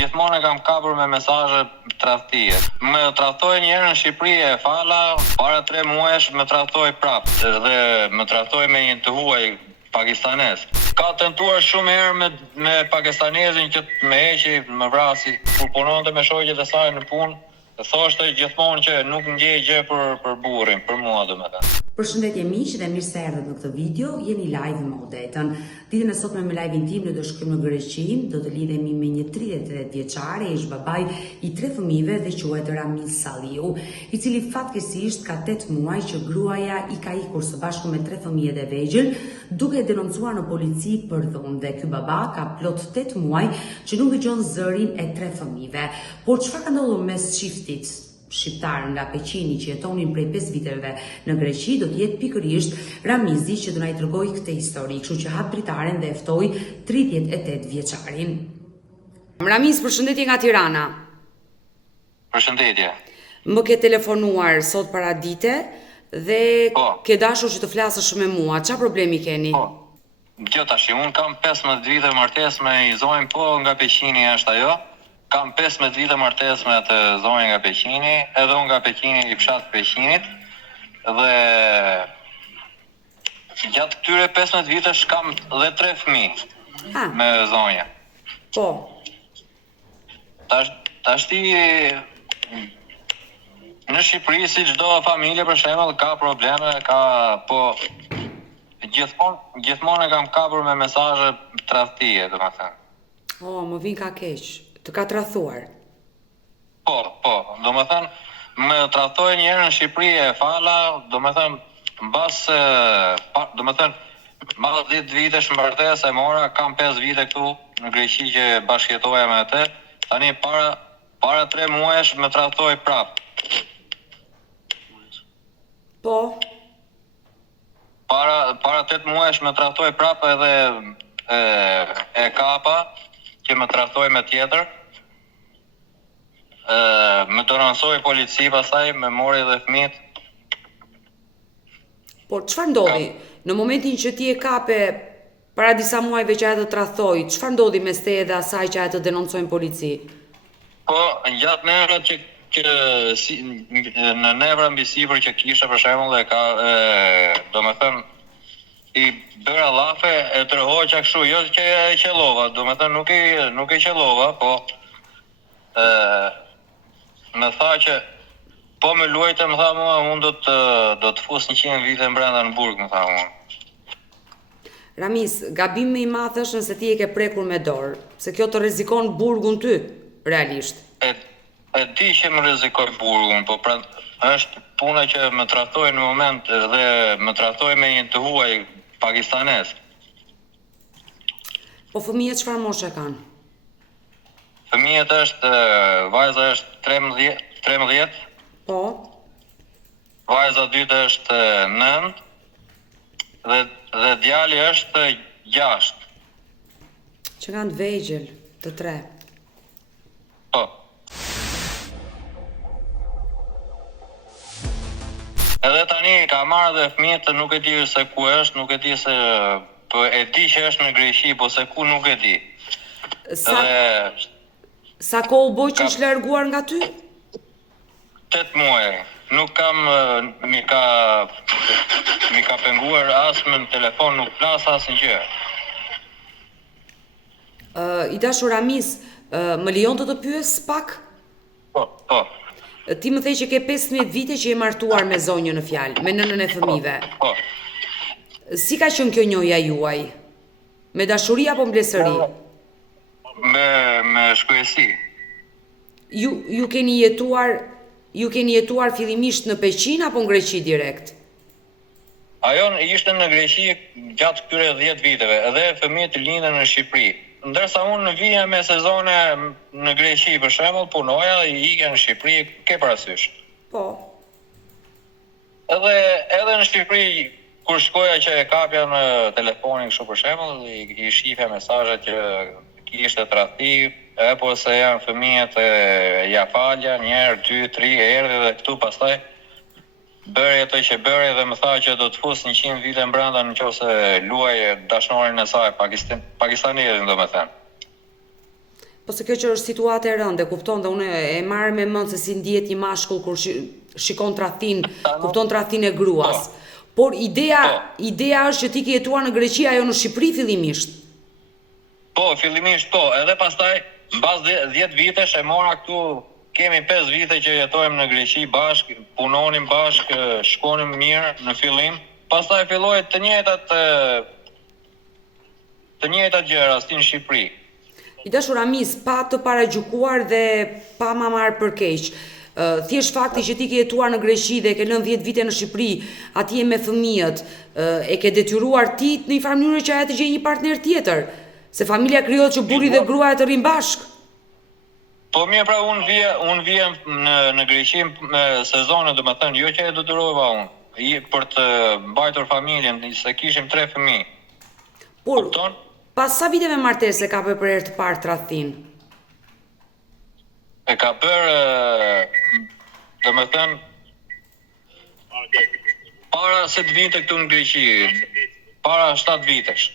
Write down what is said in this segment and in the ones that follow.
gjithmonë e kam kapur me mesazhe tradhtie. Më tradhtoi një herë në Shqipëri e fala, para 3 muajsh më tradhtoi prapë dhe më tradhtoi me një të huaj pakistanes. Ka tentuar shumë herë me pakistanezin që më heqi, më vrasi kur punonte me shoqjet e saj në punë. Thoshte gjithmonë që nuk ndjej gjë për burrin, për mua domethënë. Përshëndetje miq dhe mirë se erdhët në këtë video. Jeni live me Odetën. Ditën e sotme me live-in tim ne do shkojmë në Greqi, do të lidhemi me një 38 vjeçar, ish babai i 3 fëmijëve dhe quhet Ramiz Salliu, i cili fatkeqësisht ka 8 muaj që gruaja i ka ikur së bashku me 3 fëmijët e vegjël, duke denoncuar në polici për dhunë. Dhe ky baba ka plot 8 muaj që nuk dëgjon zërin e 3 fëmijëve. Por çfarë ka ndodhur mes çiftit shqiptar nga Peqini që jetonin prej 5 viteve në Greqi do të jetë pikërisht Ramizi që do na i tregojë këtë histori, kështu që hap dritaren dhe e ftoi 38 vjeçarin. Ramiz, përshëndetje nga Tirana. Përshëndetje. Më ke telefonuar sot para dite dhe ke dashur që të flasësh me mua. Çfarë problemi keni? Kjo tash, unë kam 15 vite martesë me një zonjë, po nga Peqini është ajo. Kam 15 vite martesë me atë zonjë nga Peqini, edhe unë nga Peqini i fshat Peqinit, dhe gjatë këtyre 15 vitesh kam dhe 3 fëmijë me zonjë. Po. Tash ti në Shqipëri si çdo familje për shembull ka probleme, po gjithmonë e kam kapur me mesazhe tradhtie, domethënë. Më vin ka keq. Të ka tradhuar? Po, domethënë më tradhtoi një herë në Shqipëri e fala, domethënë mbas 10 vitesh martesë e mora, kam 5 vite këtu në Greqi që bashkëjetoja me atë. Tani para 3 muajsh më tradhtoi prapë. Po. Para 8 muajsh më tradhtoi prapë edhe e kapa që më tradhtoi me tjetër. Më denoncoi polici, pastaj më mori edhe fëmijët. Por çfarë ndodhi? Në momentin që ti e kape para disa muajve që ajo të tradhtoi, çfarë ndodhi mes teje dhe asaj që ajo të denoncojnë polici? Po, gjatë nevrat që në nevra mbi sipër që kisha për shembull domethënë i bëra llafe e tërhoqa kështu, jo që e qellova, domethënë nuk e qellova, po më tha që po më luajte, më tha mua, unë do të fus 100 vite brenda në burg, më tha mua. Ramiz, gabim më i madh është nëse ti e ke prekur me dorë, se kjo të rrezikon burgun ty, realisht. E di që më rrezikoj burgun, po pra është puna që më tradhtoi në moment dhe më tradhtoi me një të huaj pakistanes. Po fëmijët çfarë moshe kanë? Fëmijët vajza është 13. Po. Vajza dytë është 9 dhe djali është 6. Që kanë vegjël, të 3. Po. Edhe tani ka marrë dhe fëmijët, nuk e di se ku është, nuk e di se po e di që është në Greqi, po se ku nuk e di. Sa kohë u bë që është larguar nga ty? 8 muaj. Nuk kam mi ka penguar as në telefon, nuk flas asnjë. I dashur Ramiz, më lejon të pyes pak? Po. Ti më thej që ke 15 vite që je martuar me zonjën në fjalë, me nënën e fëmijëve. Po. Si ka qenë kjo njohja juaj? Me dashuri apo mbledhëri? Me shkruesi. Ju keni jetuar fillimisht në Peqin apo në Greqi direkt? Ajo ishte në Greqi gjatë këtyre 10 viteve, edhe fëmijët lindën në Shqipëri. Ndërsa unë në vija me sezone në Greqi, për shembull, punoja dhe ikja në Shqipëri, ke parasysh. Po. Edhe në Shqipëri, kur shkoja që e kapja në telefonin kështu për shembull, i shifja mesazhet që kishte tradhti, po se janë fëmijët ja falja, 1, 2, 3 erdhi dhe këtu pastaj bëri ato që bëri dhe më tha që do të fus 100 vite brenda nëse luaj dashnorin e saj, pakistanerin domethënë. Po se kjo që është situatë e rënde, kupton, dhe unë e marrë me mend se si ndihet një mashkull kur shikon tradhin, kupton tradhin e gruas. Por ideja është që ti ke jetuar në Greqi, ajo në Shqipëri fillimisht. Po, fillimisht po, edhe pastaj mbas 10 vitesh e mora këtu, kemi 5 vite që jetojmë në Greqi bashk, punonim bashk, shkonim mirë në fillim. Pastaj filloi të njëjtat gjëra si në Shqipëri. I dashur Ramis, pa të paragjykuar dhe pa ma marrë për keq. Thjesht fakti që ti ke jetuar në Greqi dhe ke lënë 10 vite në Shqipëri, atje me fëmijët, e ke detyruar ti në një farë mënyrë që ajo të gjejë një partner tjetër, se familja krijohet që burri dhe gruaja të rrinë bashkë. Po mirë, pra unë vjem në Greqi me sezone, domethënë, jo që e detyrova unë, për të mbajtur familjen, se kishim 3 fëmijë. Por pas sa viteve martese ka bërë për herë të parë tradhin? E ka bërë, domethënë, para se të vinte këtu në Greqi, para 7 vitesh.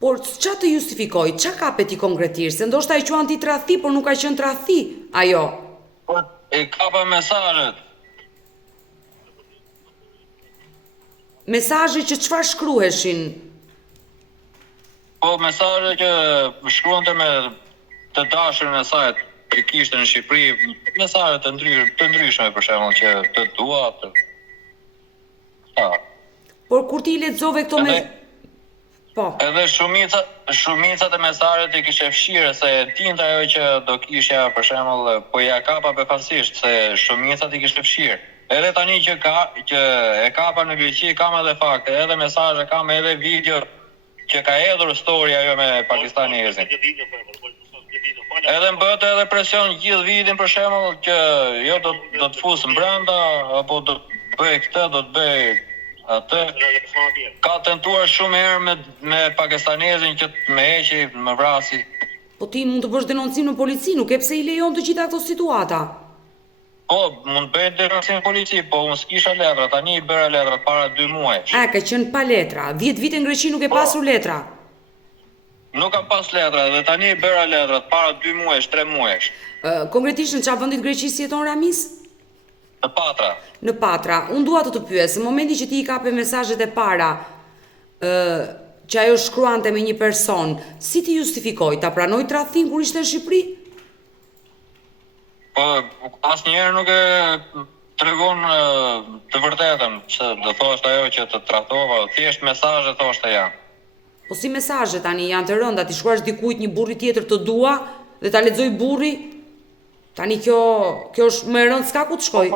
Por ç'a të justifikoj, ç'a ka ti konkretisht? Se ndoshta e quan ti tradhi, por nuk ka qenë tradhi ajo. E kapa mesazhet. Mesazhe që çfarë shkruheshin? Po mesazhe që shkruante me të dashurin e saj që kishte në Shqipëri, mesazhe të ndryshme për shembull që të dua të. Por kur ti lexove këto Po. Edhe shumicat e mesazhet i kishte fshirë se dinte ajo që do kishja për shembull, po ja kapa befasisht se shumicat i kishte fshirë. Edhe tani që e kapa në Greqi kam edhe fakte, edhe mesazhe kam, edhe video që ka hedhur story ajo me pakistanezin. Edhe më bëhet edhe presion gjithë vitin për shembull që jo do të fus brenda apo do të bëj këtë, do të bëj atë. Ka tentuar shumë herë me pakistanezin që të më heqi, më vrasi. Po ti mund të bësh denoncim në polici, nuk e pse i lejon të gjitha këto situata? Po, mund të bëj denoncim në polici, po unë s'kisha letra, tani i bëra letra para 2 muajsh. Ka qenë pa letra, 10 vite në Greqi nuk e pasur letra? Nuk kam pas letra, dhe tani i bëra letrat para 2 muajsh, 3 muajsh. Konkretisht në çfarë vendit Greqisë jeton Ramis? Në Patra. Në Patra. Unë dua të pyes, në momentin që ti i kape mesazhet e para, që ajo shkruante me një person, si ti justifikoj? Ta pranoj tradhin kur ishte në Shqipëri? Po, asnjëherë nuk e tregon të vërtetën, që do thoshte ajo që të tradhova, thjesht mesazhe thoshte janë. Po si mesazhe tani janë të rënda, ti shkruash dikujt një burri tjetër të dua dhe ta lexoj burri? Tani kjo është më e rëndë s'ka ku të shkoj.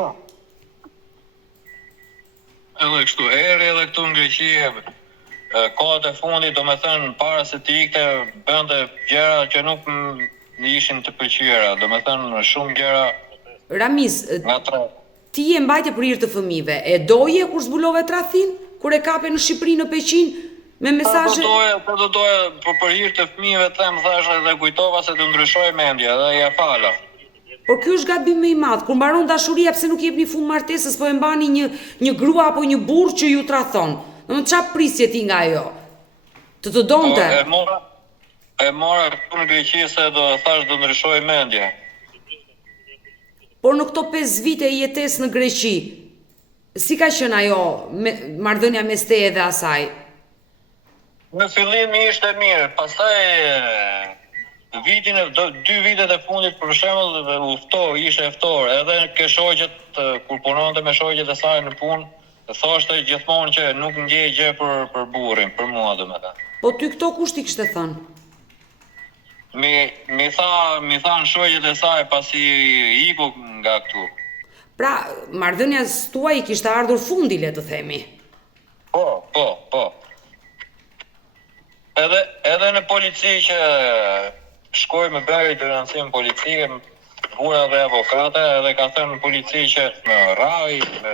Edhe kështu, eri edhe këtu në Greqi, kohët e fundit, domethënë para se të ikte, bënte gjëra që nuk ishin të pëlqyera, domethënë shumë gjëra. Ramis, ti je mbajtje për hir të fëmijëve, e doje kur zbulove tradhin, kur e kape në Shqipëri në Peqin me mesazhe? Po do doja për hir të fëmijëve, them thash edhe kujtova se të ndryshoj mendja dhe ja fala. Por ky është gabim më i madh, kur mbaron dashuria pse nuk jepni fund martesës, po e mbani një grua apo një burr që ju tradhon. Domethënë çfarë prisje ti nga ajo? Të donte. E mora këtu në Greqi se do thash do ndryshoj mendje. Por në këto 5 vite jetesë në Greqi, si ka qenë ajo marrëdhënia mes teje dhe asaj? Në fillim ishte mirë, pastaj 2 vitet e fundit për shembull ishte ftor, edhe ke shoqet kur punonte me shoqet e saj në punë, thoshte gjithmonë që nuk ndjej gjë për burrin, për mua domethënë. Po ty këto kush ti kishte thënë? Mi thanë shoqet e saj pasi iku nga këtu. Pra, marrëdhënia tuaj i kishte ardhur fundi, le të themi. Po. Edhe në polici që shkoj me bëri denoncim policike, bura dhe avokate, edhe ka thënë në polici që në raj, në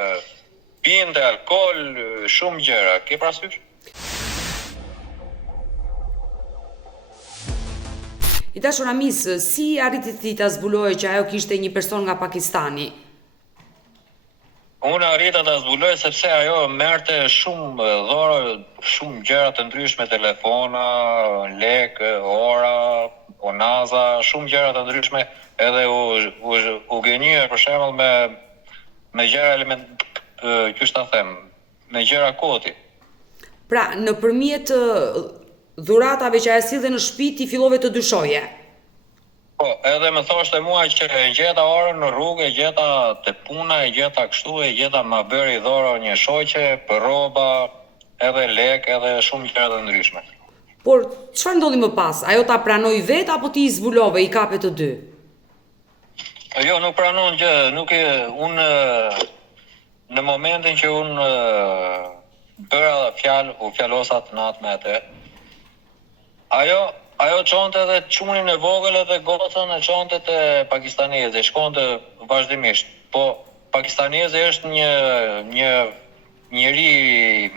pinte, alkool, shumë gjëra. Ke parasysh? I dashur Ramis, si arriti ti ta zbuloje që ajo kishte një person nga Pakistani? Unë arrita ta zbuloj sepse ajo merrte shumë dhora, shumë gjëra të ndryshme, telefona, lekë, ora, telefonaza, shumë gjëra të ndryshme, edhe u gënjye për shembull me gjëra element, qysh ta them, me gjëra koti. Pra, nëpërmjet dhuratave që ajo sillte në shtëpi ti fillove të dyshoje. Po, edhe më thoshte mua që e gjeta orën në rrugë, e gjeta te puna, e gjeta kështu, e gjeta ma bëri dhoro një shoqe për rroba, edhe lek, edhe shumë gjëra të ndryshme. Por çfarë ndodhi më pas? Ajo ta pranoi vetë apo ti i zbulove, i kape të dy? Jo, nuk pranon gjë, nuk e unë në momentin që unë bëra fjalë, u fjalosa të natë me atë. Ajo çonte edhe çunin e vogël edhe gocën e çonte te pakistaneze, shkonte vazhdimisht. Po pakistaneze është një njeri,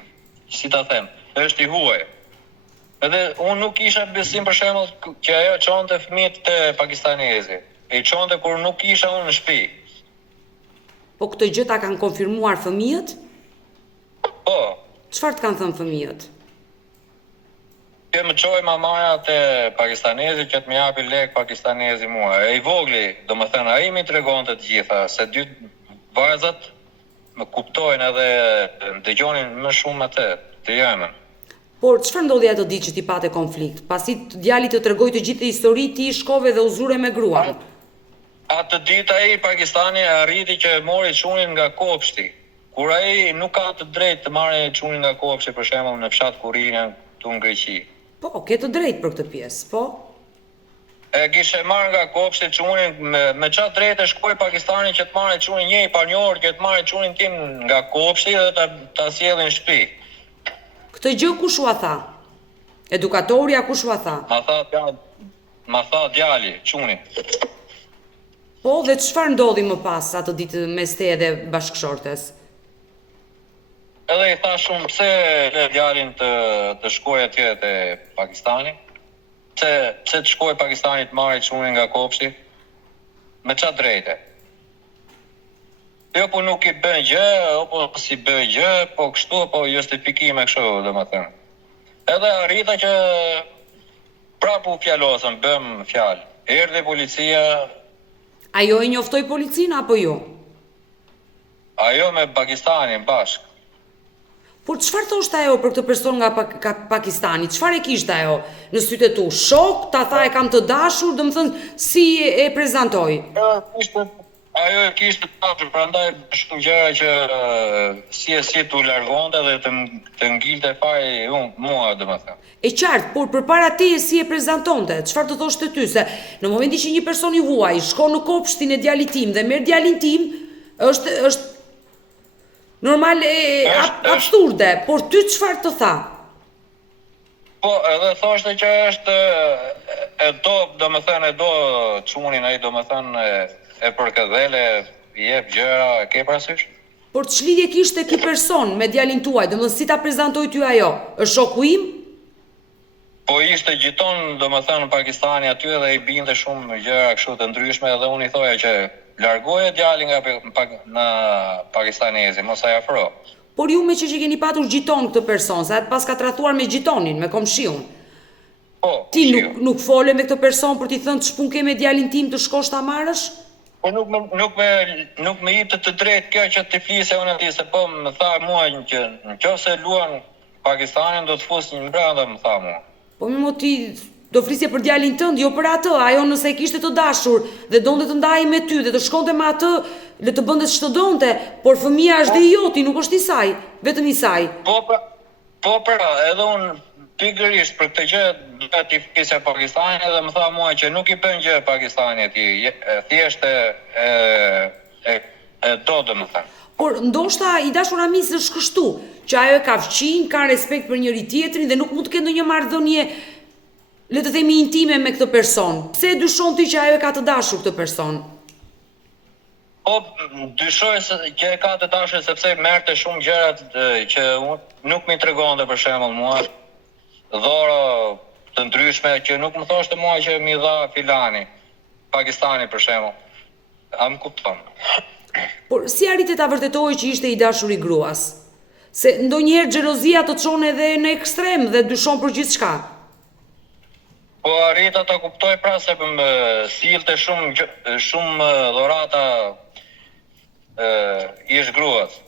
si ta them, është i huaj. Edhe unë nuk kisha besim për shembull që ajo çonte fëmijët te pakistanezi. E çonte kur nuk isha unë në shtëpi. Po këtë gjë ta kanë konfirmuar fëmijët? Po, Çfarë të kanë thënë fëmijët? që më çoj mamaja te pakistanezi që të më japi lek pakistanezi mua. E i vogli, domethënë ai më tregonte të gjitha, se dy vajzat më kuptojnë edhe dëgjonin më shumë atë, të jemën. Por çfarë ndodhi ato ditë që ti pate konflikt? Pasi djali të tregoi të gjithë histori, ti shkove dhe u zure me gruan. Atë ditë ai Pakistani arriti që e mori çunin nga kopshti. Kur ai nuk ka të drejtë të marrë çunin nga kopshti, për shembull në fshat Kurrinë këtu në Greqi. Po, ke të drejtë për këtë pjesë, po? E kishe marrë nga kopshti çunin me çfarë drejtë shkoi Pakistani që të marrë çunin një panjor që të marrë çunin tim nga kopshti dhe ta sjellin në shtëpi. Këtë gjë kush ua tha? Edukatorja kush ua tha? Ma tha djali, çuni. Po, dhe çfarë ndodhi më pas atë ditë mes teje dhe bashkëshortes? Edhe i tha shumë pse le djalin të shkojë atje te Pakistani. Pse të shkojë Pakistani të marrë çunin nga kopshti? Me çfarë drejte? Jo, po nuk i bën gjë, apo si bën gjë, po kështu, po justifikime kështu, domethënë. Edhe arrita që prapu fjalosën, bëm fjalë. Erdhi policia. Ajo e njoftoi policinë apo jo? Ajo me Pakistanin bashkë. Por çfarë thoshte ajo për këtë person nga Pakistani? Çfarë e kishte ajo në sytë e tu? Shok, ta tha e kam të dashur, domethënë si e prezantoi? Ajo e kishte të dashur, prandaj shumë gjëra që si t'u largonte dhe të ngilte fare mua, domethënë. E qartë, por përpara teje si e prezantonte? Çfarë të thoshte ty se në momentin që një person i huaj shkon në kopshtin e djalit tim dhe merr djalin tim, është normal absurde, por ty çfarë të tha? Po, edhe thoshte që është e do, domethënë e do çunin ai, domethënë e përkëdhele, i jep gjëra, e ke parasysh? Por ç'lidhje kishte ky person me djalin tuaj? Domethënë si ta prezantoi ty ajo? Është shoku im? Po ishte gjiton, domethënë Pakistani aty dhe i binte shumë gjëra kështu të ndryshme dhe unë i thoja që largoje djalin nga pakistanezi, mos ai afro. Por ju me që keni patur gjiton këtë person, sa atë pas ka tratuar me gjitonin, me komshiun. Po, ti nuk fole me këtë person për t'i thënë ç'pun ke me djalin tim të shkosh ta marrësh? Po nuk më jepte të drejtë kjo që të flisë unë atij, se po më tha mua që nëse luan Pakistanin do të fusin brenda, më tha mua. Po më ti do flisje për djalin tënd, jo për atë. Ajo nëse e kishte të dashur dhe donte të ndajë me ty dhe të shkonte me atë, le të bënte ç'të donte, por fëmia është dhe i joti, nuk është i saj, vetëm i saj. Po pra, edhe unë pikërisht për këtë gjë do t'i flisja Pakistanit dhe më tha mua që nuk i bën gjë Pakistani atij, thjesht e do domethënë. Por ndoshta i dashur Amis është kështu, që ajo e ka fqinj, ka respekt për njëri tjetrin dhe nuk mund të ketë ndonjë marrëdhënie, le të themi intime me këtë person. Pse e dyshon ti që ajo e ka të dashur këtë person? Po, dyshoj që e ka të dashur sepse merrte shumë gjërat që nuk më tregonte për shembull mua. Dhora të ndryshme që nuk më thoshte mua që mi dha filani, Pakistani për shembull. A më kupton? Por si arriti ta vërtetoj që ishte i dashur i gruas? Se ndonjëherë xhelozia të çon edhe në ekstrem dhe dyshon për gjithçka. Po arrita ta kuptoj pra se më sillte shumë dhurata ish gruas.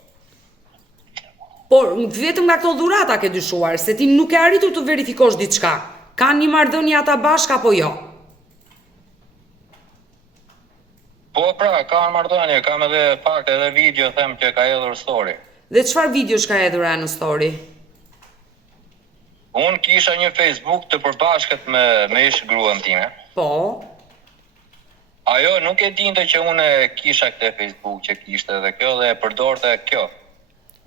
Por vetëm nga këto dhurata ke dyshuar, se ti nuk e arritur të verifikosh diçka. Kanë një marrëdhënie ata bashkë apo jo? Po pra, kam marrëdhënie, kam edhe fakte edhe video them që ka hedhur story. Dhe çfarë videosh ka hedhur në story? Unë kisha një Facebook të përbashkët me ish gruan time. Po. Ajo nuk e dinte që unë kisha këtë Facebook që kishte edhe kjo dhe e përdorte kjo.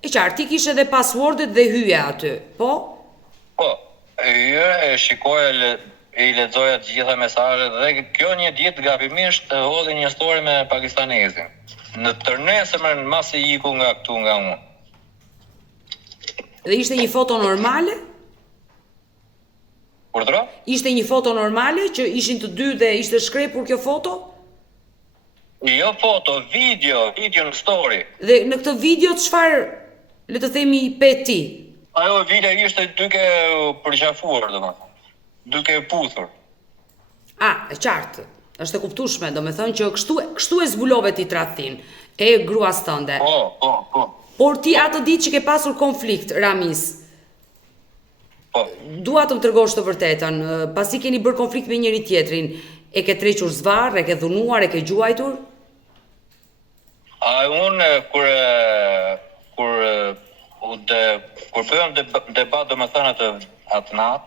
E qartë, ti kishe edhe passwordet dhe hyje aty, po? Po, e shikoja, i lexoja të gjitha mesazhet dhe kjo një ditë gabimisht hodhi një story me pakistanezin. Në tërnesërmën mas i iku nga këtu nga unë. Dhe ishte një foto normale? Urdhro? Ishte një foto normale që ishin të dy dhe ishte shkrepur kjo foto? Jo foto, video në story. Dhe në këtë video çfarë, le të themi, pe ti? Ajo video ishte duke përqafuar, domethënë, duke puthur. E qartë, është e kuptueshme, domethënë që kështu e zbulove ti tradhtin e gruas tënde. Po. Por ti atë ditë që ke pasur konflikt, Ramis, Po. dua të më tregosh të vërtetën, pasi keni bërë konflikt me njëri tjetrin, e ke trequr zvarr, e ke dhunuar, e ke gjuajtur? Unë kur bëjmë debat domethënë atë natë,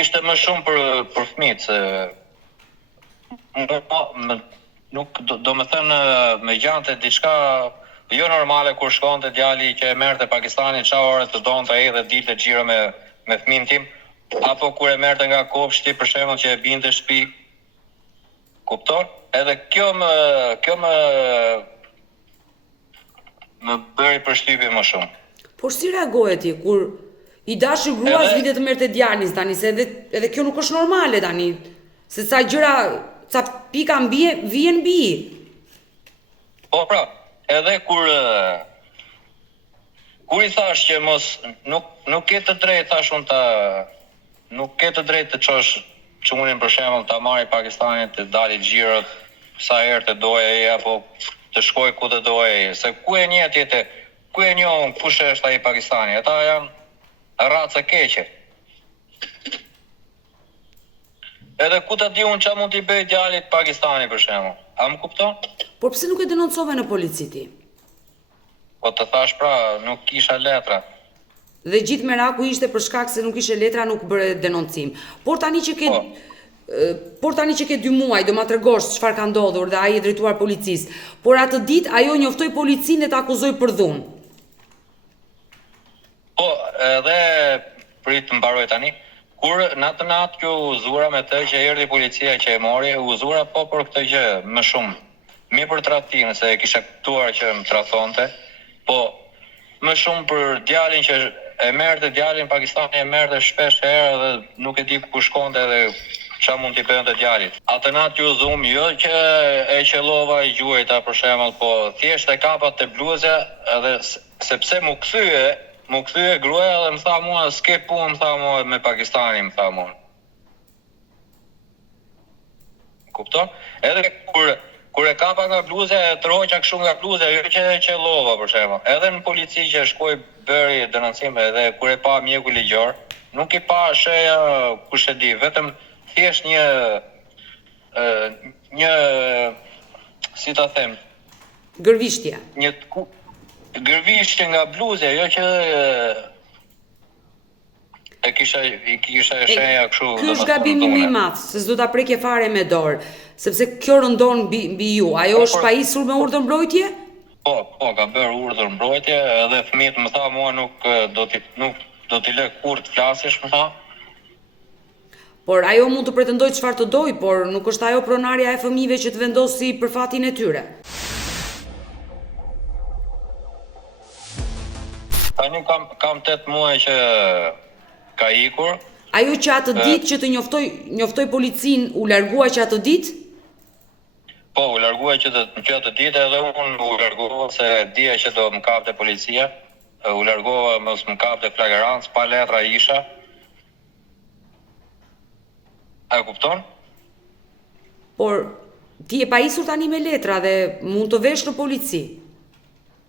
ishte më shumë për fëmijët se nuk domethënë me gjante diçka jo normale kur shkonte djali që e merrte Pakistanin çfarë ore të donte ai dhe dilte xhiro me fëmin tim, apo kur e merrte nga kopshti për shembull që e binte në shtëpi. Kupton? Edhe kjo më bëri përshtypje më shumë. Por si reagoje ti kur i dashur gruas vite të merrte djalin tani, se edhe kjo nuk është normale tani, se sa gjëra, ca pika vjen mbi. Po pra, edhe kur i thash që mos nuk ke të drejtë thash unë nuk ke të drejtë të çosh çunin për shembull ta marrë Pakistanit të dalë xhirot sa herë të doje apo të shkoj ku të doje, se ku e njeh ti ku e njohun kush është ai Pakistani, ata janë raca keqe. Edhe ku ta di unë çfarë mund t'i bëj djalit Pakistani për shembull. A më kupton? Por pse nuk e denoncove në polici ti? Po të thash pra, nuk kisha letra. Dhe gjithë meraku ishte për shkak se nuk ishe letra, nuk bëre denoncim. Por tani që ke 2 muaj, do ma tregosh çfarë ka ndodhur dhe ai e drejtuar policisë. Por atë ditë ajo njoftoi policinë dhe ta akuzoi për dhunë. Po, edhe prit të mbaroj tani. Kur në atë natë që u zura me të që erdhi policia që e mori, u zura po për këtë gjë më shumë. Mi për tradhtinë se e kisha kuptuar që më tradhtonte, po më shumë për djalin që e merrte djalin Pakistani e merrte shpesh herë dhe nuk e di ku shkonte dhe çfarë mund t'i bënte djalit. Atë natë që u dhum jo që e qellova i gjuajta për shembull, po thjesht e kapa te bluzja edhe sepse mu kthye gruaja dhe më tha mua s'ke punë, më tha mua me Pakistanin, më tha mua. Kupton? Edhe kur e kapa nga bluzja, e troqa kështu nga bluzja, jo që e qellova për shembull. Edhe në polici që shkoi bëri denoncim edhe kur e pa mjeku ligjor, nuk i pa sheja kush e di, vetëm thjesht një si ta them, Gërvishtje. Gërvishtje nga bluzja, jo që i kisha shenja kështu. Ky është gabimi më i madh, se s'do ta prekje fare me dorë, sepse kjo rëndon mbi ju. Ajo është pajisur me urdhër mbrojtje? Po, ka bërë urdhër mbrojtje, edhe fëmijët më tha mua nuk do t'i lë kur të flasësh, më tha. Por ajo mund të pretendojë çfarë të doj, por nuk është ajo pronarja e fëmijëve që të vendosi për fatin e tyre. Tani kam 8 muaj që ka ikur. Ajo që atë ditë që të njoftoi policin u largua që atë ditë? Po, u largua që atë ditë edhe unë u largova se dija që do më kapte policia. U largova mos më kapte flagrancë, pa letra isha. A e kupton? Por ti je pajisur tani me letra dhe mund të vesh në polici.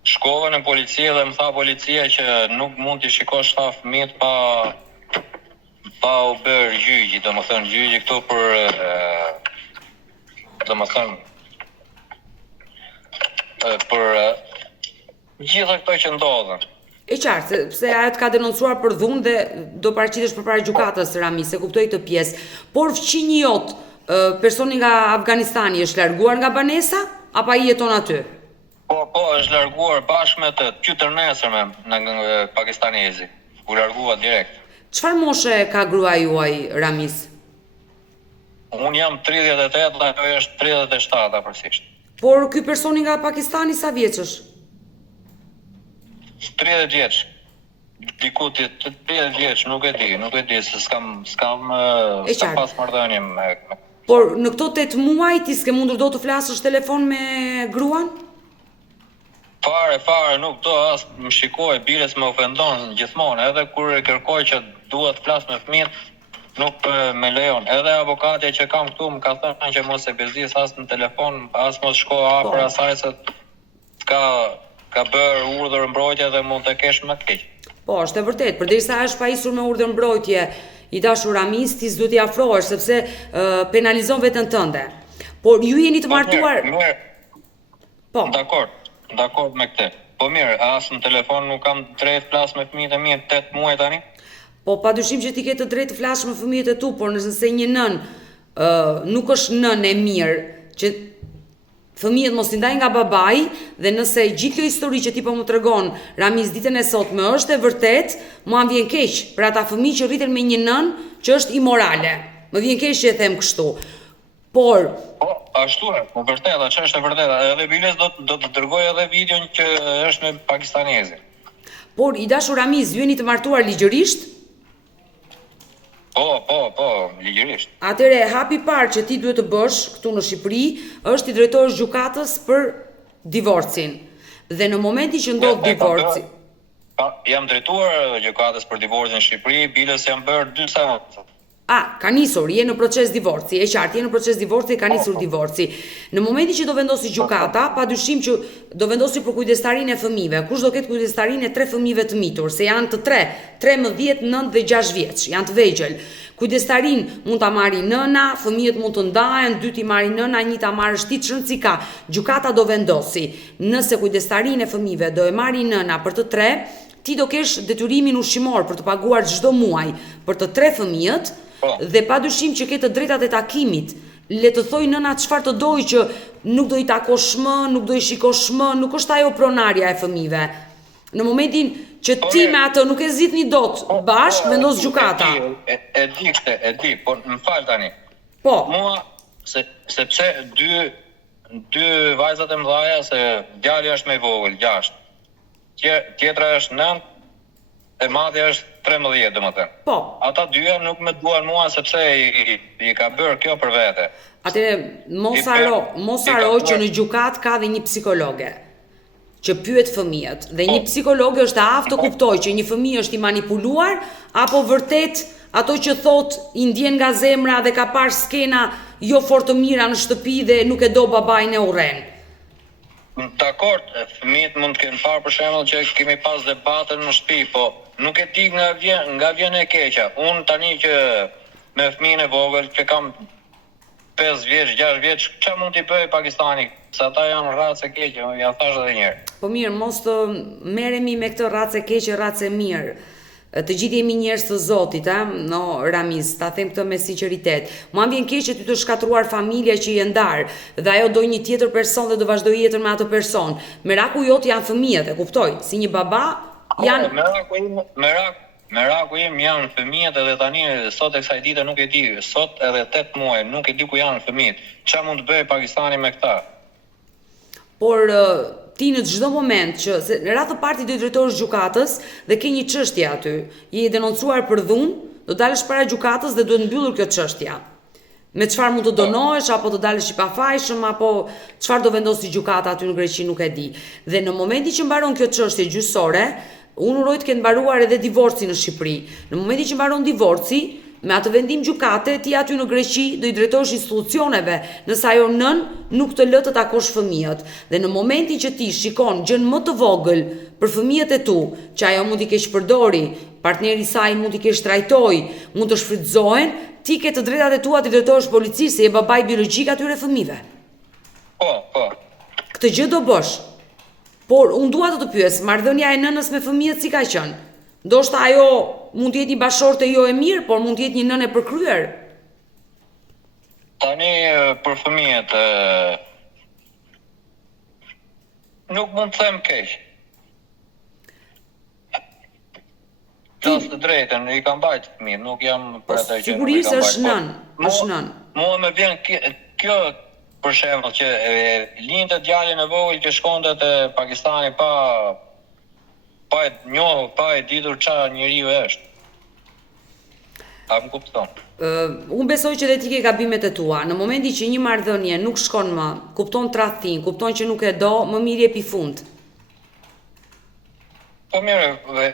Shkova në polici dhe më tha policia që nuk mund t'i shikosh ta fëmijët pa u bërë gjyqi, domethënë gjyqi këtu për domethënë për gjitha këto që ndodhen. E qartë, se ajo të ka denoncuar për dhunë dhe do paraqitesh përpara gjykatës, Rami, se kuptoj këtë pjesë. Por fëmijë jot, personi nga Afganistani është larguar nga banesa apo ai jeton aty? Po, është larguar bashkë me të qytër nesërme nga pakistanezi. U largua direkt. Çfarë moshe ka grua juaj, Ramis? Unë jam 38 dhe ajo është 37 apërsisht. Por ky personi nga Pakistani sa vjeç është? 30 vjeç. Diku 30 vjeç, nuk e di, se s'kam pas marrëdhënie me. Por në këto 8 muaj ti s'ke mundur do të flasësh telefon me gruan? Fare, nuk do as më shikoj, biles më ofendon gjithmonë, edhe kur e kërkoj që duhet flas me fëmijët, nuk me lejon. Edhe avokatja që kam këtu më ka thënë që mos e bezdis as në telefon, as mos shko afër asaj se ka bërë urdhër mbrojtje dhe mund të kesh më keq. Po, është e vërtet, përderisa është pajisur me urdhër mbrojtje, i dashur Ramis, ti s'duhet t'i afrohesh sepse penalizon veten tënde. Por ju jeni të martuar. Po. Dakord me këtë. Po mirë, as në telefon nuk kam drejt flas me fëmijët e mi 8 muaj tani? Po padyshim që ti ke të drejtë të flasësh me fëmijët e tu, por nëse një nën nuk është nën e mirë që fëmijët mos i ndajnë nga babai dhe nëse gjithë kjo histori që ti po më tregon Ramis ditën e sotme është e vërtet, mua më vjen keq për ata fëmijë që rriten me një nën që është imorale. Më vjen keq që e them kështu. Por ashtu e, po vërtet, që është e vërtet. Edhe biles do të dërgoj edhe videon që është me pakistanezin. Por i dashur Ramis, ju jeni të martuar ligjërisht? Po, ligjërisht. Atëre, hapi parë që ti duhet të bësh këtu në Shqipëri është i drejtohesh gjykatës për divorcin. Dhe në momentin që ndodh divorci. Jam drejtuar gjykatës për divorcin në Shqipëri, biles jam bërë 2 seanca. Ka nisur, je në proces divorci, e qartë, je në proces divorci, ka nisur divorci. Në momentin që do vendosi gjykata, padyshim që do vendosi për kujdestarinë e fëmijëve. Kush do ketë kujdestarinë e 3 fëmijëve të mitur, se janë të 13, 9 dhe 6 vjeç, janë të vegjël. Kujdestarinë mund ta marrë nëna, fëmijët mund të ndahen, 2 ti marrë nëna, 1 ta marrë ti, çrëndsi ka. Gjykata do vendosi. Nëse kujdestarinë e fëmijëve do e marrë nëna për të 3, ti do kesh detyrimin ushqimor për të paguar çdo muaj për të 3 fëmijët. Dhe padyshim që ke të drejtat e takimit. Le të thoj nëna çfarë të doj që nuk do i takosh më, nuk do i shikosh më, nuk është ajo pronarja e fëmijëve. Në momentin që ti me atë nuk e zgjidhni dot bashkë, vendos gjykata. E di, po më fal tani. Po. Mua sepse dy vajzat e mëdha, se djali është më i vogël, 6. Tjetra është 9, e madhja është 13, domethënë. Po. Ata dyja nuk më duan mua sepse i ka bërë kjo për vete. Atëre mos haro që në gjykat ka dhe një psikologe që pyet fëmijët dhe një psikologe është aftë të kuptojë që një fëmijë është i manipuluar apo vërtet ato që thot i ndjen nga zemra dhe ka parë skena jo fort të mira në shtëpi dhe nuk e do babain e urren. Dakord, fëmijët mund të kenë parë për shembull që kemi pas debatën në shtëpi, po nuk e di nga vjen e keqja. Unë tani që me fëmijën e vogël që kam 5 vjeç, 6 vjeç, çfarë mund t'i bëj Pakistani? Se ata janë racë e keqe, ja thash edhe një herë. Po mirë, mos të merremi me këtë racë e keqe, racë e mirë. Të gjithë jemi njerëz të Zotit, no Ramis, ta them këtë me sinqeritet. Mua më vjen keq që ty të shkatruar familja që je ndar dhe ajo do një tjetër person dhe do vazhdoj jetën me atë person. Meraku jot janë fëmijët, e kuptoj. Si një baba janë Meraku im janë fëmijët edhe tani sot e kësaj dite nuk e di, sot edhe 8 muaj nuk e di ku janë fëmijët. Çfarë mund të bëjë Pakistani me këta? Por ti në çdo moment që në radhë të parë ti do i drejtohesh gjykatës dhe ke një çështje aty, je i denoncuar për dhunë, do dalësh para gjykatës dhe duhet mbyllur kjo çështje. Me çfarë mund të donohesh apo të dalësh i pafajshëm apo çfarë do vendosë gjykata aty në Greqi nuk e di. Dhe në momentin që mbaron kjo çështje gjyqësore, unë uroj të kenë mbaruar edhe divorci në Shqipëri. Në momentin që mbaron divorci, me atë vendim gjykate, ti aty në Greqi do i drejtohesh institucioneve, nëse ajo nën nuk të lë të takosh fëmijët. Dhe në momentin që ti shikon gjën më të vogël për fëmijët e tu, që ajo mund t'i keq përdori, partneri i saj mund t'i keq trajtoj, mund të shfrytëzohen, ti ke të drejtat e tua të drejtohesh policisë, se je babai biologjik atyre fëmijëve. Po. Këtë gjë do bësh. Por unë dua të pyes, marrëdhënia e nënës me fëmijët si ka qenë? Ndoshta ajo mund të jetë një bashorte jo e mirë, por mund të jetë një nënë e përkryer. Tani për fëmijët nuk mund të them keq. Qas të drejtën, i kam bajt fëmijët, nuk jam për atë që Sigurisht është nën, është nën. Mua më vjen kjo për shembull që lindte djalin e vogël që shkonte te Pakistani pa e njohur, pa e ditur çfarë njeriu është. A më kupton? Unë besoj që dhe ti ke gabimet e tua. Në momenti që një marrëdhënie nuk shkon më, kupton tradhtin, kupton që nuk e do, më mirë jepi fund. Po mirë,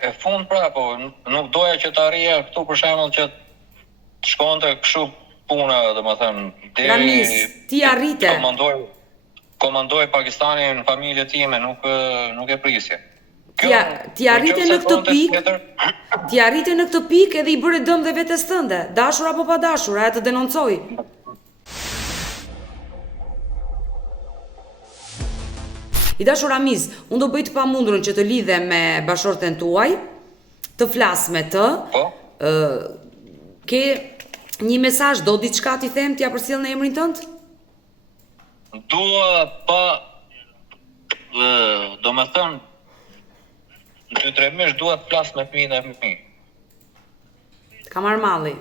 e fund pra, po nuk doja që të arrija këtu për shembull që të shkonte kështu puna, domethënë, Ramis, ti arrite. Komandoj Pakistanin në familjen time, nuk e prisje. Ti arrite në këtë pikë. Ti arrite në këtë pikë edhe i bëre dëm dhe vetes tënde, dashur apo pa dashur, a e të denoncoj. I dashur Ramis, unë do bëj të pamundurën që të lidhe me bashorten tuaj, të flas me të. Po. Ke një mesazh, do diçka ti them, t'ja përcjell në emrin tënd? Dua pa domethënë 2-3 mesh dua të flas me fëmijën e mi. Ka marr malli.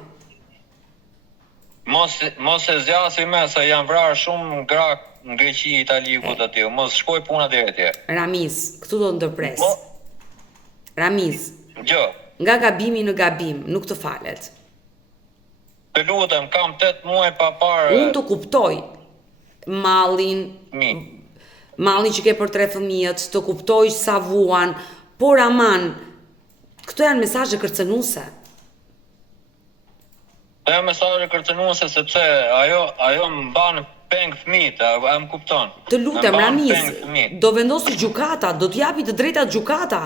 Mos e zgjasi më se janë vrarë shumë gra në Greqi, Itali, ku do të mos shkoj puna deri atje. Ramis, këtu do të ndërpres. Ramis. Jo. Nga gabimi në gabim, nuk të falet. Të lutem, kam 8 muaj pa parë. Unë të kuptoj mallin që ke për 3 fëmijët, të kuptoj sa vuan, por aman, këto janë mesazhe kërcënuese. Këto janë mesazhe kërcënuese sepse ajo më mban peng fëmijët, a më kupton? Të lutem Ramis, do vendosë gjykata, do t'japi të drejtat gjykata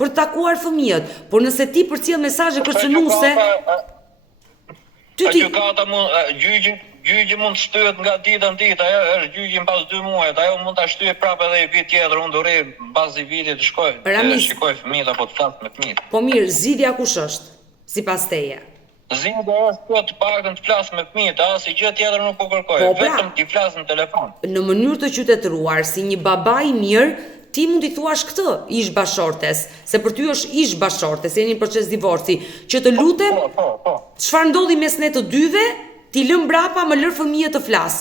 për të takuar fëmijët, por nëse ti përcjell mesazhe kërcënuese, gjykata gjyqi mund të shtyhet nga dita në ditë, ajo është gjyqi mbas 2 muajt, ajo mund ta shtyhet prapë edhe i vit tjetër, unë do rri mbas i vitit të shkoj, shikoj fëmijët apo të flas me fëmijët. Po mirë, zgjidhja kush është, sipas teje? Zgjidhja është të paktën të flas me fëmijët, asnjë gjë tjetër nuk po kërkoj, vetëm ti flas në telefon. Në mënyrë të qytetëruar, si një baba i mirë, ti mund t'i thuash këtë ish bashortes, se për ty është ish bashortes, jeni në proces divorci, që të lutem, çfarë ndodhi mes ne të dyve, ti lëm brapa më lër fëmijët të flas.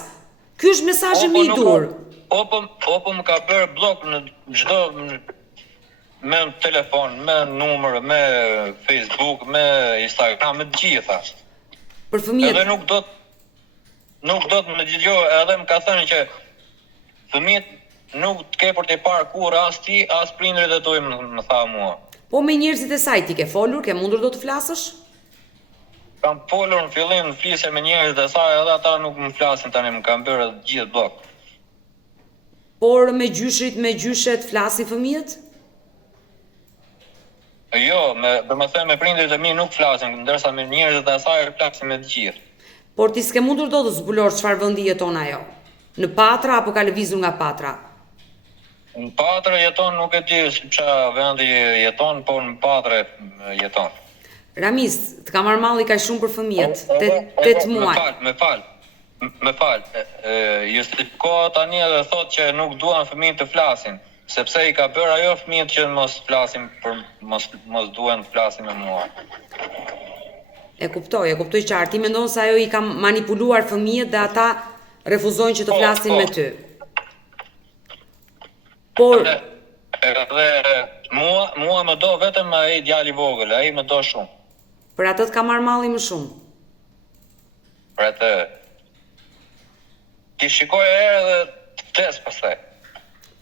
Ky është mesazhi më i dur. Opo më ka bërë blok në çdo me telefon, me numër, me Facebook, me Instagram, me të gjitha. Për fëmijët. Edhe nuk do të më dëgjoj, edhe më ka thënë që fëmijët nuk të ke për të parë kur as ti, as prindërit e tuaj, më tha mua. Po me njerëzit e saj ti ke folur, ke mundur do të flasësh? Kam folur në fillim, flisje me njerëzit e saj, edhe ata nuk më flasin tani, më kanë bërë gjithë blok. Por me gjyshet flasin fëmijët? Jo, domethënë me prindërit e mi nuk flasin, ndërsa me njerëzit e saj flasin me të gjithë. Por ti s'ke mundur do të zbulor çfarë vendi jeton ajo? Në Patra apo ka lëvizur nga Patra? Në Patra jeton, nuk e di çfarë vendi jeton, por në Patra jeton. Ramis, të ka marrë malli kaq shumë për fëmijët, 8 muaj. Me fal. Justifikohet tani edhe thotë që nuk duan fëmijët të flasin, sepse i ka bërë ajo fëmijët që mos flasin mos duan të flasin me mua. E kuptoj qartë. Ti mendon se ajo i ka manipuluar fëmijët dhe ata refuzojnë që të flasin me ty. Por edhe mua më do vetëm ai djali i vogël, ai më do shumë. Për atë të ka marrë malli më shumë. Për atë ti shikoj herë dhe të tes pastaj.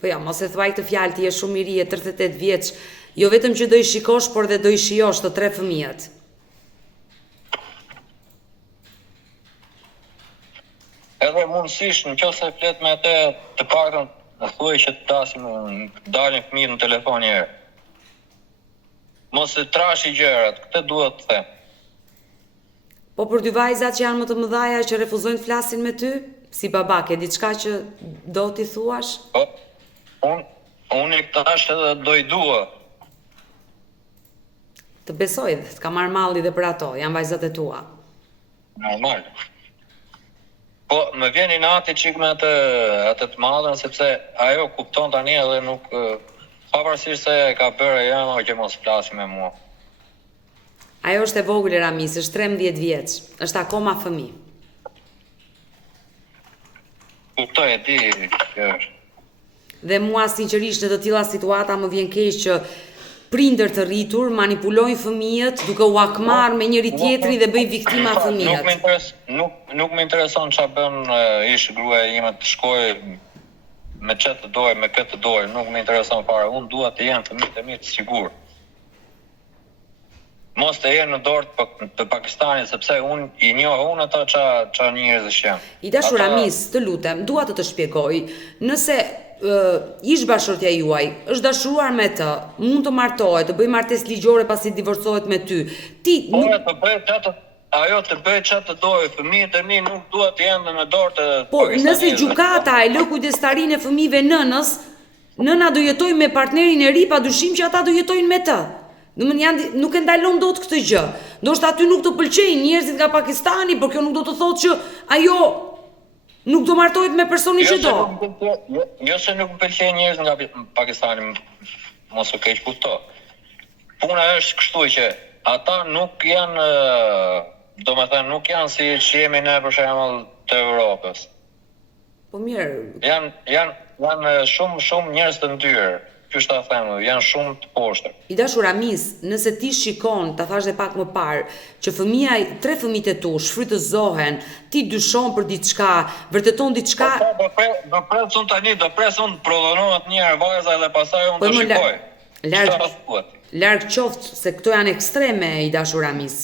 Po ja, mos e thuaj këtë fjalë, ti je shumë i ri, je 38 vjeç. Jo vetëm që do i shikosh, por dhe do i shijosh të 3 fëmijët. edhe mundësisht nëse flet me atë të paktën thuaj që të dalin fëmijët në telefon një herë. Mos e trashi gjërat, këtë duhet të them. Po për dy vajzat që janë më të mëdhaja që refuzojnë të flasin me ty, si baba, ke diçka që do t'i thuash? Po, unë i tash edhe do i dua. Të besoj, të ka marrë malli dhe për ato, janë vajzat e tua. Normal. Po, më vjen i nati qik me atë të madhen, sepse ajo kupton tani edhe nuk, pavarësisht se ka bërë janë, që mos flasi me mua. Ajo është e vogël Ramis, është 13 vjeç, është akoma fëmijë. Kuptoj e di, kjo është. Dhe mua sinqerisht në të tilla situata më vjen keq që prindër të rritur manipulojnë fëmijët duke u akmarrë me njëri tjetrin dhe bëjnë viktima fëmijët. Nuk më intereson ç'a bën ish gruaja ime të shkoj me çet të doj, me këtë të doj, nuk më intereson fare. Unë dua të jenë fëmijët e mi të sigurt. Mos të jenë në dorë të Pakistanit, sepse unë i njoh ato ça njerëzish janë. I dashur Ramis, të lutem, dua të shpjegoj, nëse ish bashortja juaj është dashuruar me të, mund të martohet, të bëj martesë ligjore pasi divorcohet me ty. Ti nuk të bëj çatë, ajo të bëj çatë të dojë, fëmijët e mi nuk duhet të jenë në dorë të Po, nëse gjykata e lë kujdestarinë e fëmijëve nënës, nëna do jetojë me partnerin e ri, padyshim që ata do jetojnë me të. Nuk e ndalon dot këtë gjë. Ndoshta aty nuk të pëlqejnë njerëzit nga Pakistani, por kjo nuk do të thotë që ajo nuk do martohet me personin që do. Jo se nuk më pëlqejnë njerëz nga Pakistani, mos u keq kupto. Puna është kështu që ata nuk janë, domethënë nuk janë si që jemi ne për shembull të Evropës. Po mirë. Janë shumë njerëz të ndyrë. Që ta them, janë shumë të poshtër. I dashur Ramis, nëse ti shikon, ta thash dhe pak më parë, që tre fëmijët e tu shfrytëzohen, ti dyshon për diçka, vërteton diçka. Do presun tani, do presun prodhonohet një herë vajza dhe pastaj unë do shikoj. Larg qoftë se këto janë ekstreme, i dashur Ramis.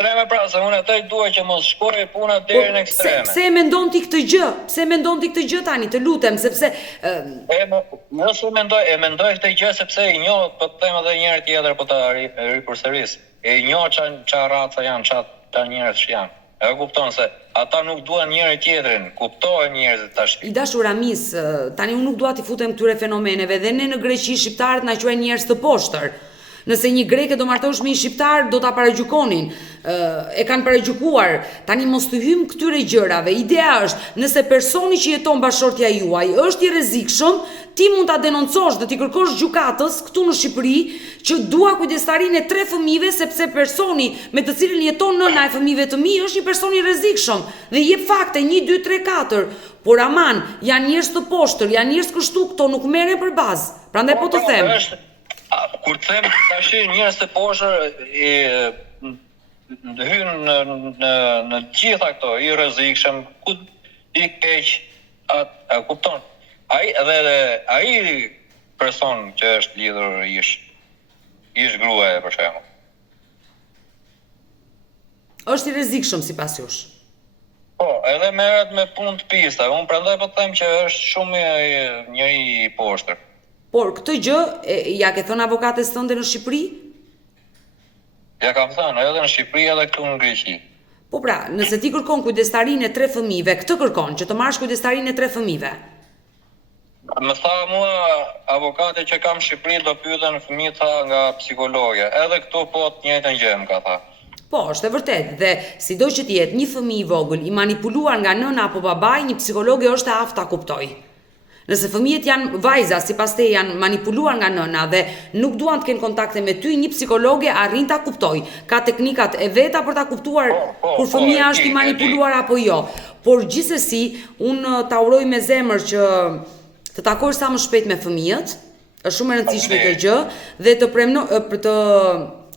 Ekstreme pra, se unë atë dua që mos shkojë puna deri në ekstreme. Pse e mendon ti këtë gjë? Pse e mendon ti këtë gjë tani? Të lutem, sepse mendoj këtë gjë sepse i njoh, po të them edhe një herë tjetër, po ta ri përsëris. E njoh ç'a raca janë, ç'a njerëz janë. E kupton se ata nuk duan njëri tjetrin, kuptohen njerëzit tash. I dashur Ramis, tani unë nuk dua t'i futem këtyre fenomeneve dhe ne në Greqi shqiptarët na quajnë njerëz të poshtër. Nëse një greke do martohesh me një shqiptar, do ta paragjykonin. E kanë paragjykuar. Tani mos të hym këtyre gjërave. Ideja është, nëse personi që jeton bashortja juaj është i rrezikshëm, ti mund ta denoncosh dhe ti kërkosh gjykatës këtu në Shqipëri që dua kujdestarinë e 3 fëmijëve sepse personi me të cilin jeton nëna e fëmijëve të mi është një person i rrezikshëm dhe jep fakte 1 2 3 4. Por aman, janë njerëz të poshtër, janë njerëz kështu, këto nuk merren për bazë. Prandaj po të them. Kur them tash njerëz të poshtër hynë në gjitha këto, i rrezikshëm, ku i keq, kupton. Ai person që është lidhur ish gruaja për shembull. Është i rrezikshëm sipas jush. Po, edhe merret me punë të pista. Unë prandaj po them që është shumë njëri i poshtër. Por këtë gjë ja ke thënë avokates tënde në Shqipëri? Ja kam thënë, edhe në Shqipëri edhe këtu në Greqi. Po pra, nëse ti kërkon kujdestarinë e 3 fëmijëve, këtë kërkon që të marrësh kujdestarinë e 3 fëmijëve. Më tha mua avokati që kam në Shqipëri do pyeten fëmijët nga psikologja. Edhe këtu po të njëjtën gjë më ka thënë. Po, është e vërtet dhe sido që të jetë një fëmijë i vogël i manipuluar nga nëna apo babai, një psikologe është e aftë ta kuptoj. Nëse fëmijët janë vajza, sipas te janë manipuluar nga nëna dhe nuk duan të kenë kontakte me ty, një psikologe arrin ta kuptoj. Ka teknikat e veta për ta kuptuar kur fëmia është i manipuluar apo jo. Por gjithsesi, unë ta uroj me zemër që të takosh sa më shpejt me fëmijët. Është shumë e rëndësishme kjo gjë dhe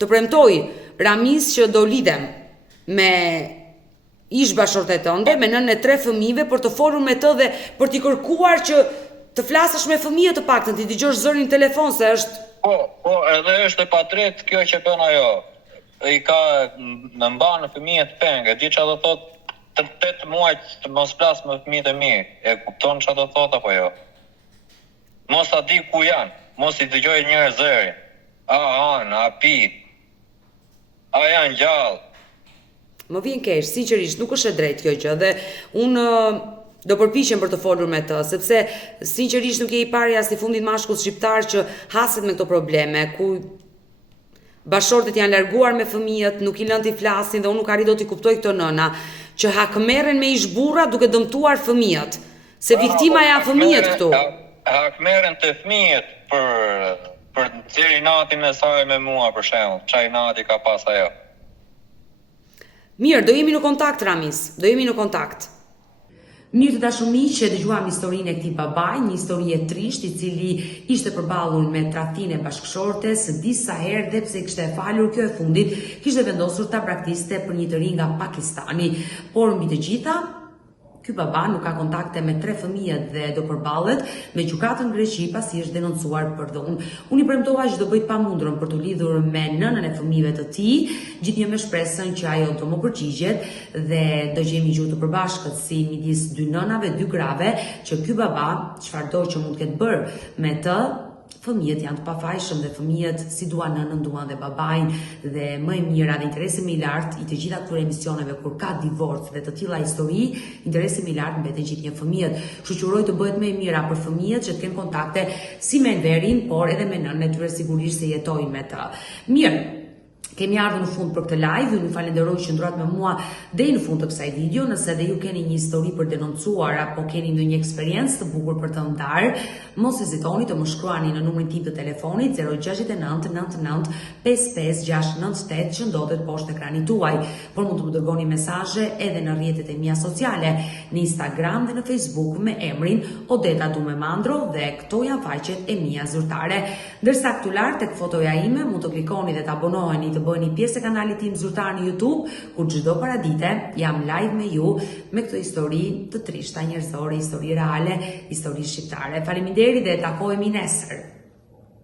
të premtoj Ramis që do lidhem me ish bashortet tënde, me nënën e 3 fëmijëve për të folur me të dhe për t'i kërkuar që të flasësh me fëmijët të paktën, ti dëgjosh zërin në telefon se është. Po, edhe është e padrejtë kjo që bën ajo. I ka në mban fëmijët pengë, di çfarë do thotë të 8 muaj të mos flas me fëmijët e mi. E kupton çfarë do thotë apo jo? Mos a di ku janë, mos i dëgjoj njerëz zërin. A pi. A janë gjallë. Më vjen keq, sinqerisht, nuk është e drejtë kjo gjë dhe unë do përpiqem për të folur me të, sepse sinqerisht nuk je i pari as i fundit mashkull shqiptar që haset me këto probleme, ku bashortet janë larguar me fëmijët, nuk i lënë t'i flasin dhe unë nuk arri do t'i kuptoj këto nëna, që hakmerren me ish burra duke dëmtuar fëmijët, se viktima janë fëmijët këtu. Hakmerren të fëmijët për nxjerrë natin e saj me mua për shembull, çaj nati ka pas ajo. Mirë, do jemi në kontakt, Ramis, do jemi në kontakt. Mirë të dashur miq, që dëgjuam historinë e këtij babai, një histori e trisht i cili ishte përballur me tradhtinë e bashkëshortes disa herë dhe pse kishte falur, kjo e fundit kishte vendosur ta praktiste për një të ri nga Pakistani. Por mbi të gjitha, ky baba nuk ka kontakte me 3 fëmijët dhe do përballet me gjykatën në Greqi pasi është denoncuar për dhun. Unë i premtova që do bëj të pamundurën për të lidhur me nënën e fëmijëve të tij, gjithnjë me shpresën që ajo do më përgjigjet dhe do gjejmë gjuhë të përbashkët si midis 2 nënave, 2 grave, që ky baba, çfarëdo që mund të ketë bërë me të, fëmijët janë të pafajshëm dhe fëmijët si duan nënën, duan dhe babain dhe më e mira dhe interesi më i lartë i të gjitha këtyre emisioneve kur ka divorc dhe të tilla histori, interesi më i lartë mbeten gjithnjë fëmijët. Kështu që uroj të bëhet më e mira për fëmijët që të kenë kontakte si me Enverin, por edhe me nënën e tyre sigurisht se jetojnë me të. Mirë. Kemi ardhur në fund për këtë live, ju falenderoj që ndrohet me mua deri në fund të kësaj video. Nëse edhe ju keni një histori për denoncuar apo keni ndonjë eksperiencë të bukur për të ndarë, mos hezitoni të më shkruani në numrin tim të telefonit 069 99 55698 që ndodhet poshtë ekranit tuaj. Por mund të më dërgoni mesazhe edhe në rrjetet e mia sociale, në Instagram dhe në Facebook me emrin Odeta Dumemandro dhe këto janë faqet e mia zyrtare. Ndërsa këtu lart tek fotoja ime mund të klikoni dhe të abonoheni të bëni pjesë e kanalit tim zyrtar në YouTube, ku çdo paradite jam live me ju me këtë histori të trishta njerëzore, histori reale, histori shqiptare. Faleminderit dhe takohemi nesër.